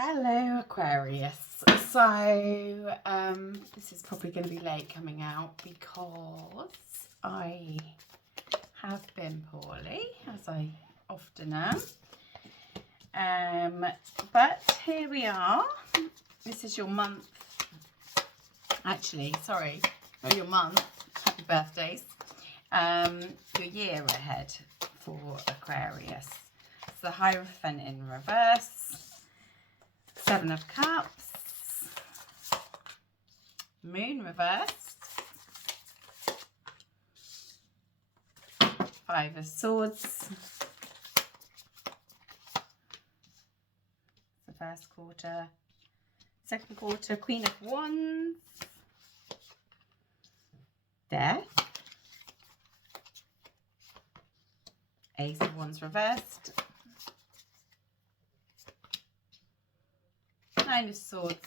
Hello Aquarius. So this is probably going to be late coming out because I have been poorly, as I often am. But here we are. This is your month. Actually, sorry, not your month. Happy birthdays. Your year ahead for Aquarius. It's the Hierophant in reverse. 7 of Cups, Moon reversed, 5 of Swords, the first quarter, second quarter, Queen of Wands, Death, Ace of Wands reversed, 9 of Swords,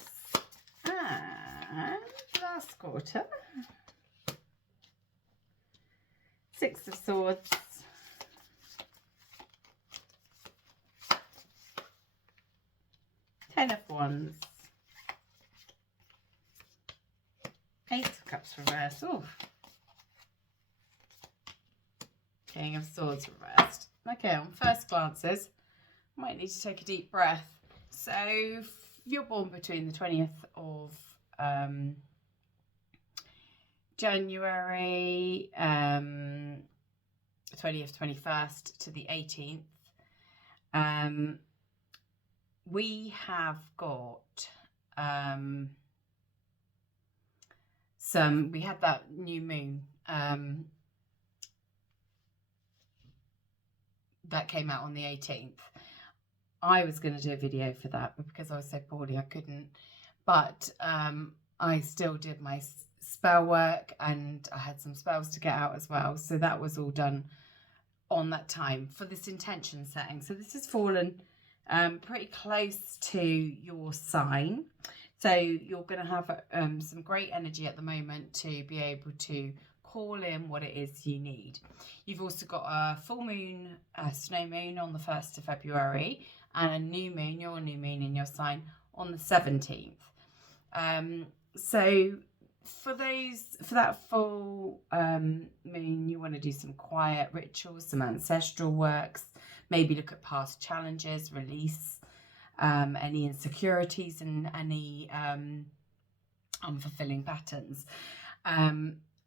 and last quarter, 6 of Swords, 10 of Wands, Ace of Cups reversed, ooh. King of Swords reversed. Okay, on first glances, might need to take a deep breath. So you're born between the 20th of January, 20th, 21st to the 18th. We have got we had that new moon that came out on the 18th. I was going to do a video for that, but because I was so poorly, I couldn't. But I still did my spell work, and I had some spells to get out as well. So that was all done on that time for this intention setting. So this has fallen pretty close to your sign. So you're going to have some great energy at the moment to be able to call in what it is you need. You've also got a full moon, a snow moon on the 1st of February, and a new moon, your new moon in your sign, on the 17th. So for that full moon, you want to do some quiet rituals, some ancestral works, maybe look at past challenges, release any insecurities and any unfulfilling patterns.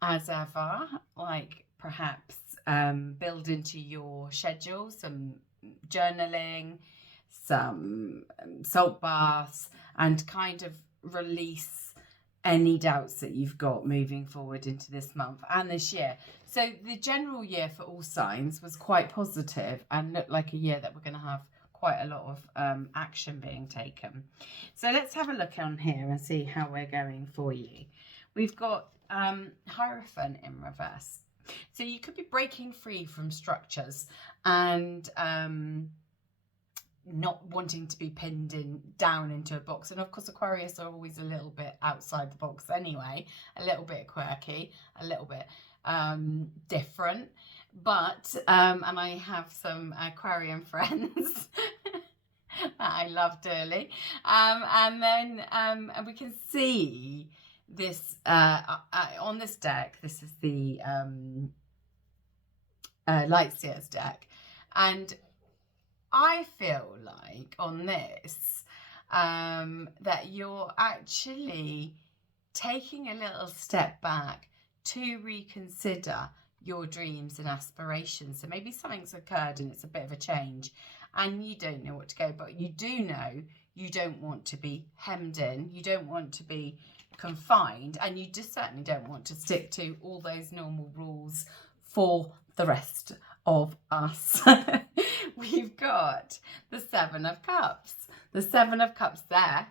As ever, like perhaps build into your schedule some journaling, some salt baths, and kind of release any doubts that you've got moving forward into this month and this year. So the general year for all signs was quite positive and looked like a year that we're going to have quite a lot of action being taken. So let's have a look on here and see how we're going for you. We've got Hierophant in reverse. So you could be breaking free from structures and not wanting to be pinned down into a box. And of course, Aquarius are always a little bit outside the box anyway, a little bit quirky, a little bit different. But, and I have some Aquarian friends that I love dearly. And then we can see this on this deck. This is the Lightseers deck. And I feel like on this that you're actually taking a little step back to reconsider your dreams and aspirations. So maybe something's occurred and it's a bit of a change and you don't know what to go, but you do know you don't want to be hemmed in, you don't want to be confined, and you just certainly don't want to stick to all those normal rules for the rest of us. We've got the 7 of Cups. The 7 of Cups there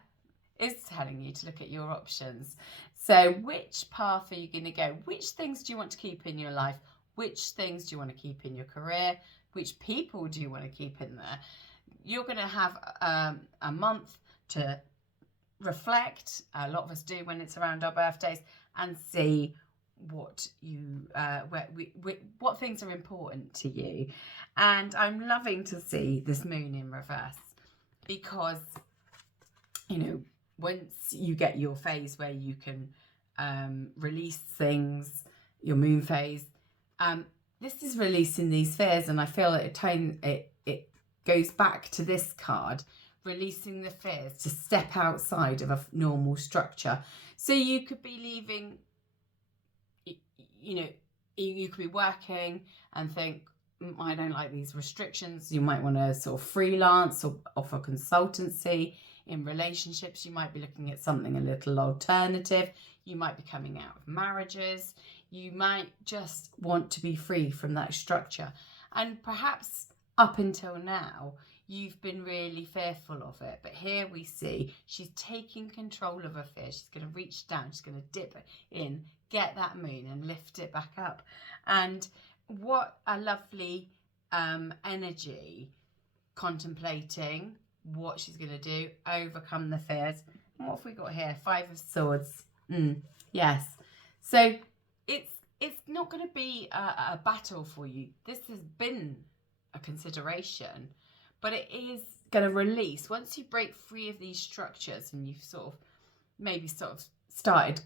is telling you to look at your options. So which path are you going to go? Which things do you want to keep in your life? Which things do you want to keep in your career? Which people do you want to keep in there? You're going to have a month to reflect. A lot of us do when it's around our birthdays, and see what you what things are important to you. And I'm loving to see this moon in reverse, because you know, once you get your phase where you can release things, your moon phase, this is releasing these fears. And I feel it goes back to this card, releasing the fears to step outside of a normal structure. So you could be leaving, you know, you could be working and think, I don't like these restrictions. You might want to sort of freelance or offer consultancy. In relationships, you might be looking at something a little alternative. You might be coming out of marriages. You might just want to be free from that structure. And perhaps up until now, you've been really fearful of it. But here we see she's taking control of her fear. She's going to reach down. She's going to dip in, get that moon and lift it back up. And what a lovely energy, contemplating what she's going to do, overcome the fears. And what have we got here? 5 of Swords. Yes. So it's not going to be a battle for you. This has been a consideration, but it is going to release. Once you break free of these structures and you've maybe started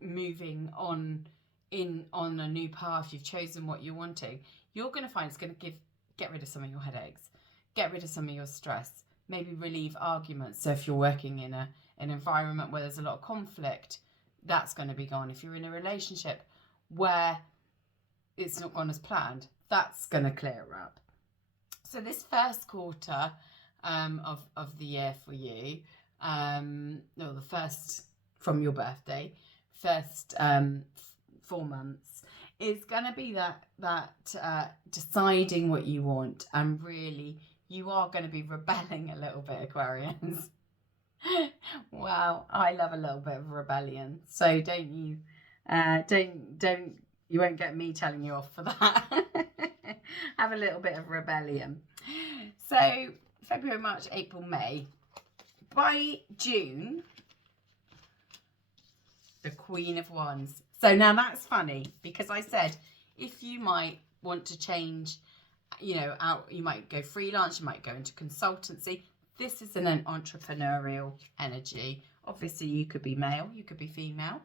moving on a new path, you've chosen what you're wanting, you're going to find it's going to get rid of some of your headaches, get rid of some of your stress, maybe relieve arguments. So if you're working in an environment where there's a lot of conflict, that's going to be gone. If you're in a relationship where it's not gone as planned, that's going to clear up. So this first quarter of the year for you, or the first from your birthday, first 4 months, is going to be that deciding what you want, and really you are going to be rebelling a little bit, Aquarians. Wow, I love a little bit of rebellion. So don't you won't get me telling you off for that. Have a little bit of rebellion. So February, March, April, May. By June, the Queen of Wands. So now that's funny, because I said if you might want to change, you might go freelance, you might go into consultancy. This is an entrepreneurial energy. Obviously, you could be male, you could be female,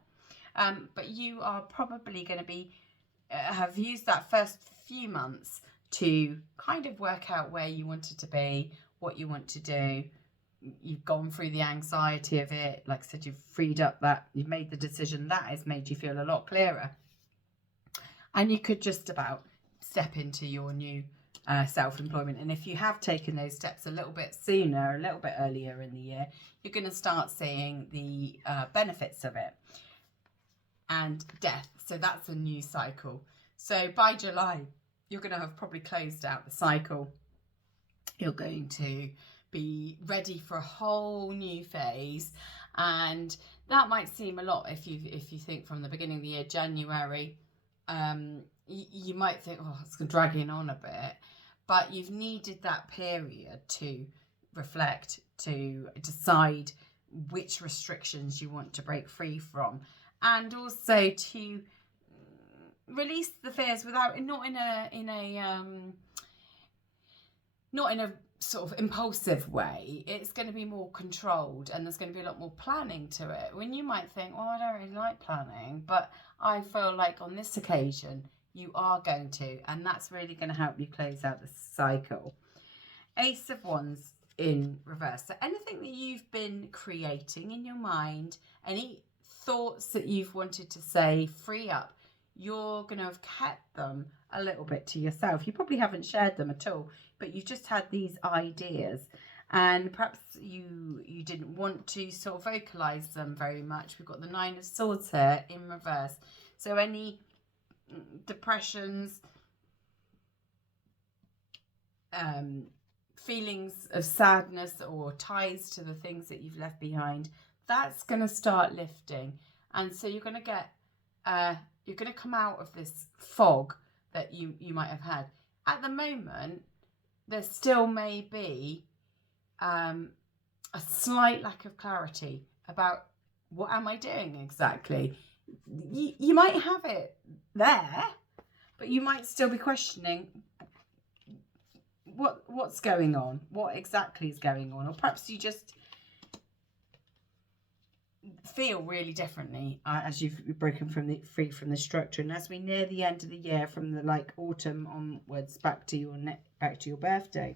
but you are probably going to be have used that first few months to kind of work out where you wanted to be, what you want to do. You've gone through the anxiety of it. Like I said, you've freed up that, you've made the decision. That has made you feel a lot clearer. And you could just about step into your new self-employment. And if you have taken those steps a little bit sooner, a little bit earlier in the year, you're going to start seeing the benefits of it. And death. So that's a new cycle. So by July, you're going to have probably closed out the cycle. You're going to be ready for a whole new phase, and that might seem a lot if you think from the beginning of the year, January, you might think, oh, it's dragging on a bit, but you've needed that period to reflect, to decide which restrictions you want to break free from, and also to release the fears without not in a sort of impulsive way. It's going to be more controlled, and there's going to be a lot more planning to it. When you might think, well, I don't really like planning, but I feel like on this occasion you are going to, and that's really going to help you close out the cycle. Ace of Wands in reverse. So anything that you've been creating in your mind, any thoughts that you've wanted to say, free up, you're going to have kept them a little bit to yourself. You probably haven't shared them at all, but you've just had these ideas, and perhaps you didn't want to sort of vocalize them very much. We've got the 9 of Swords here in reverse. So any depressions, feelings of sadness or ties to the things that you've left behind, that's going to start lifting. And so you're going to get you're going to come out of this fog that you might have had. At the moment, there still may be a slight lack of clarity about what am I doing exactly. You might have it there, but you might still be questioning what's going on, what exactly is going on, or perhaps you just feel really differently as you've broken free from the structure. And as we near the end of the year, from the like autumn onwards, back to your birthday,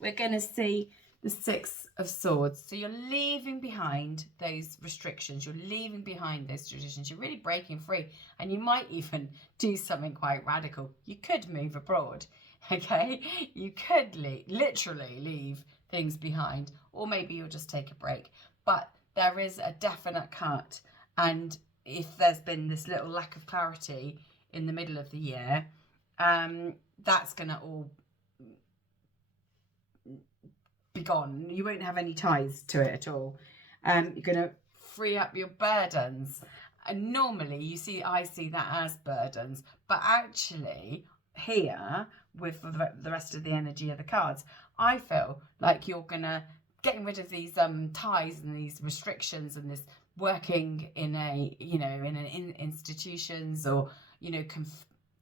we're going to see the Six of Swords. So you're leaving behind those restrictions, you're leaving behind those traditions, you're really breaking free, and you might even do something quite radical. You could move abroad, okay? You could literally leave things behind, or maybe you'll just take a break. But there is a definite cut, and if there's been this little lack of clarity in the middle of the year, that's going to all be gone. You won't have any ties to it at all. You're going to free up your burdens, and normally I see that as burdens, but actually here with the rest of the energy of the cards, I feel like you're going to getting rid of these ties and these restrictions and this working in a in institutions, or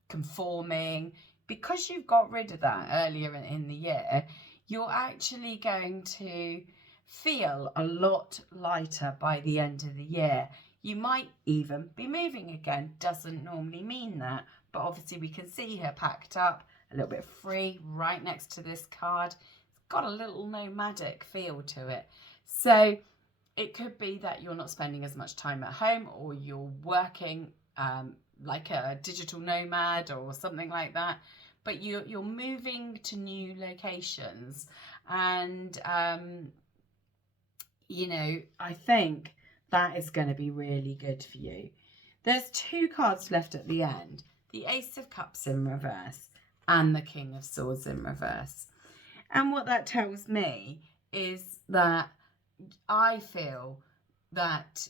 conforming, because you've got rid of that earlier in the year. You're actually going to feel a lot lighter by the end of the year. You might even be moving again. Doesn't normally mean that, but obviously we can see her packed up, a little bit free, right next to this card. It's got a little nomadic feel to it. So it could be that you're not spending as much time at home, or you're working like a digital nomad or something like that. But you're moving to new locations, and I think that is going to be really good for you. There's two cards left at the end: the Ace of Cups in reverse and the King of Swords in reverse. And what that tells me is that I feel that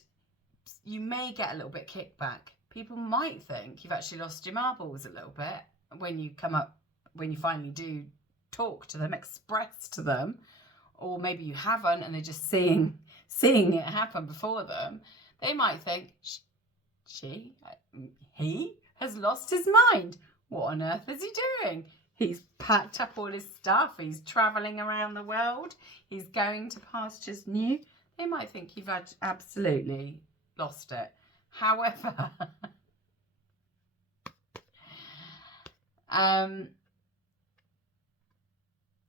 you may get a little bit kickback. People might think you've actually lost your marbles a little bit when you finally do talk to them, express to them, or maybe you haven't and they're just seeing it happen before them. They might think, he has lost his mind. What on earth is he doing? He's packed up all his stuff. He's travelling around the world. He's going to pastures new. They might think you've absolutely lost it. However,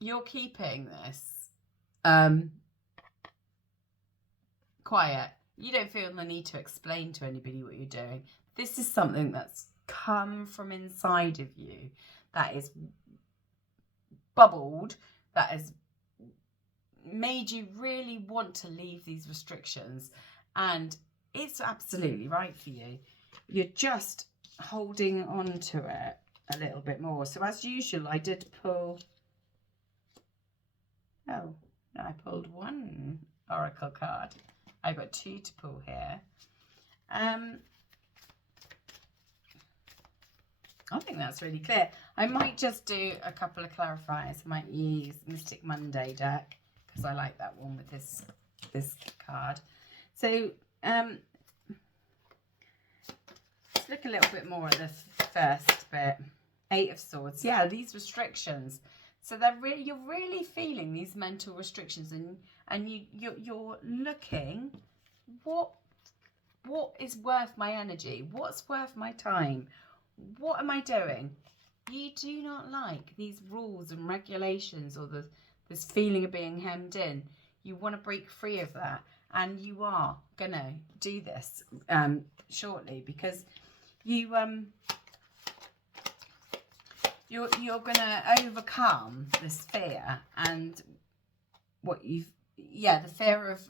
you're keeping this quiet. You don't feel the need to explain to anybody what you're doing. This is something that's come from inside of you, that is bubbled, that has made you really want to leave these restrictions, and it's absolutely right for you. You're just holding on to it a little bit more. So as usual, I did pull, I pulled one oracle card. I've got two to pull here. I think that's really clear. I might just do a couple of clarifiers. I might use Mystic Monday deck because I like that one with this card. So let's look a little bit more at the first bit. Eight of Swords. Yeah, these restrictions. So you're really feeling these mental restrictions, and you're looking, what is worth my energy? What's worth my time? What am I doing? You do not like these rules and regulations, or this feeling of being hemmed in. You want to break free of that, and you are gonna do this shortly, because you're gonna overcome this fear and the fear of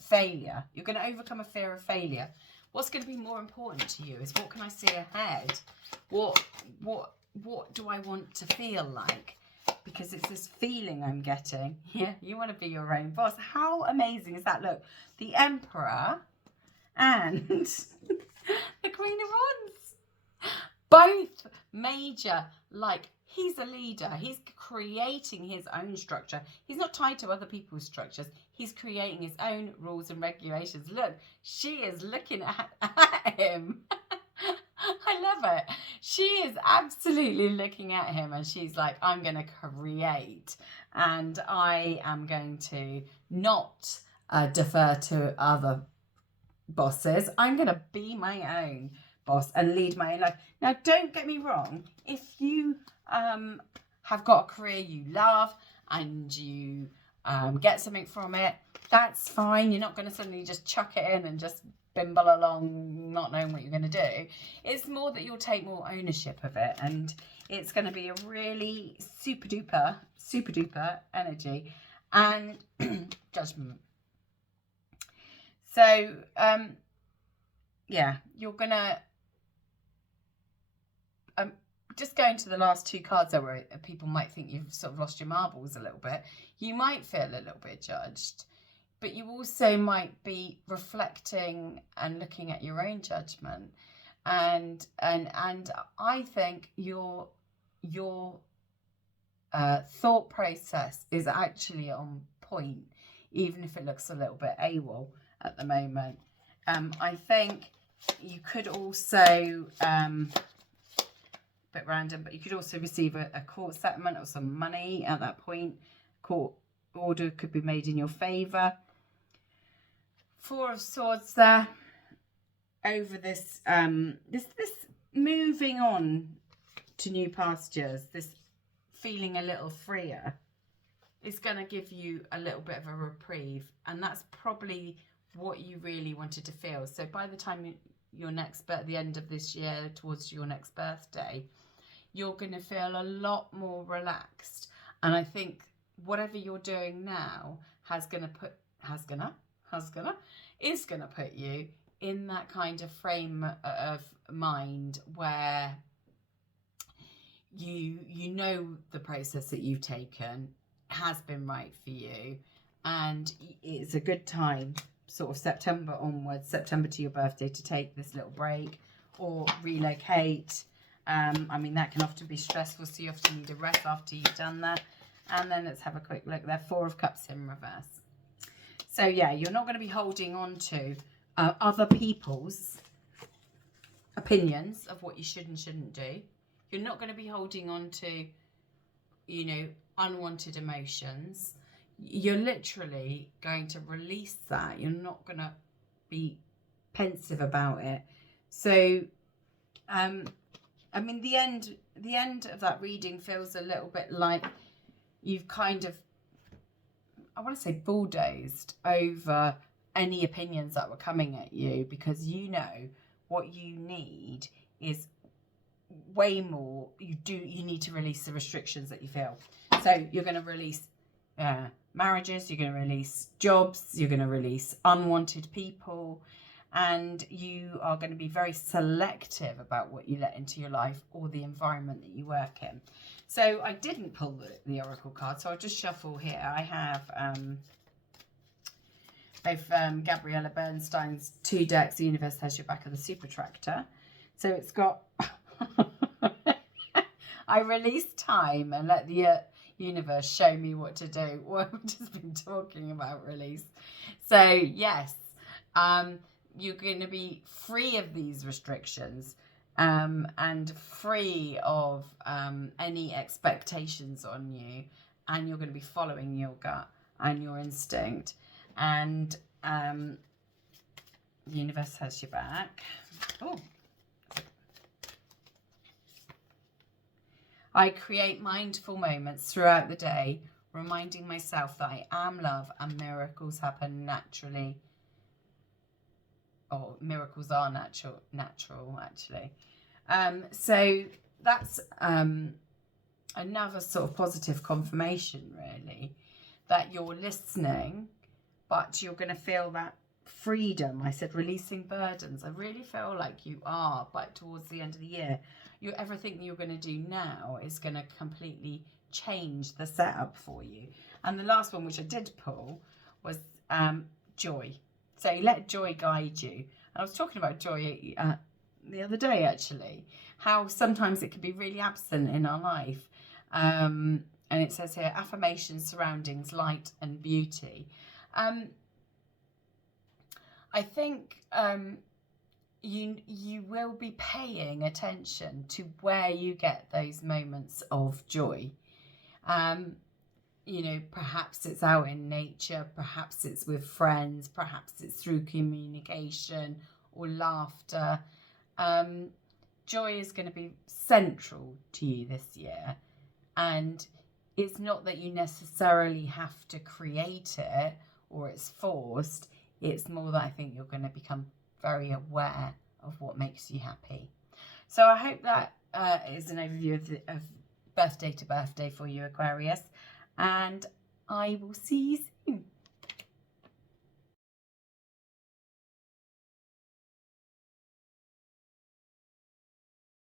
failure. You're gonna overcome a fear of failure. What's going to be more important to you is, what can I see ahead? What do I want to feel like? Because it's this feeling I'm getting. Yeah, you want to be your own boss. How amazing is that? Look, the Emperor and the Queen of Wands. Both major, like, he's a leader. He's creating his own structure. He's not tied to other people's structures. He's creating his own rules and regulations. Look, she is looking at him. I love it. She is absolutely looking at him, and she's like, I'm going to create, and I am going to not defer to other bosses. I'm going to be my own boss and lead my own life. Now, don't get me wrong. If you have got a career you love and you get something from it, that's fine. You're not going to suddenly just chuck it in and just bimble along not knowing what you're going to do. It's more that you'll take more ownership of it, and it's going to be a really super duper energy and judgment. So yeah, you're gonna just going to the last two cards there, where people might think you've sort of lost your marbles a little bit. You might feel a little bit judged, but you also might be reflecting and looking at your own judgment, and I think your thought process is actually on point, even if it looks a little bit AWOL at the moment. I think you could also bit random, but you could also receive a court settlement or some money at that point. Court order could be made in your favour. Four of Swords there. Over this this moving on to new pastures, this feeling a little freer, is going to give you a little bit of a reprieve, and that's probably what you really wanted to feel. So by the time the end of this year, towards your next birthday, you're going to feel a lot more relaxed. And I think whatever you're doing now is going to put you in that kind of frame of mind where you know the process that you've taken has been right for you, and it's a good time, sort of September onwards, September to your birthday, to take this little break or relocate. I mean, that can often be stressful, so you often need a rest after you've done that. And then let's have a quick look there. Four of Cups in reverse. So yeah, you're not going to be holding on to other people's opinions of what you should and shouldn't do. You're not going to be holding on to, unwanted emotions. You're literally going to release that. You're not going to be pensive about it. So, I mean, the end of that reading feels a little bit like you've kind of, I want to say, bulldozed over any opinions that were coming at you, because you know what you need is way more. You need to release the restrictions that you feel. So you're going to release marriages, you're going to release jobs, you're going to release unwanted people, and you are going to be very selective about what you let into your life or the environment that you work in. So I didn't pull the Oracle card, so I'll just shuffle here. I have Gabriella Bernstein's 2 decks, The Universe Has Your Back, of the Super Tractor. So it's got, I release time and let the universe show me what to do. Well, I've just been talking about release. So yes, you're going to be free of these restrictions and free of any expectations on you, and you're going to be following your gut and your instinct, and the universe has your back. Oh, I create mindful moments throughout the day, reminding myself that I am love and miracles happen naturally. Or miracles are natural actually. So that's another sort of positive confirmation, really, that you're listening, but you're going to feel that freedom. I said releasing burdens. I really feel like you are, but towards the end of the year, everything you're going to do now is going to completely change the setup for you. And the last one, which I did pull, was joy. So let joy guide you. And I was talking about joy the other day, actually, how sometimes it can be really absent in our life. And it says here, affirmations, surroundings, light and beauty. I think you will be paying attention to where you get those moments of joy. you know, perhaps it's out in nature, perhaps it's with friends, perhaps it's through communication or laughter. Joy is going to be central to you this year. And it's not that you necessarily have to create it or it's forced. It's more that I think you're going to become very aware of what makes you happy. So I hope that is an overview of birthday to birthday for you, Aquarius. And I will see you soon.